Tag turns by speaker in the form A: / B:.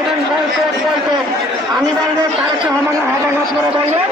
A: বলবেন ভাই বলবেন আমি বলব তার সে আমাকে হাজার করে বলবেন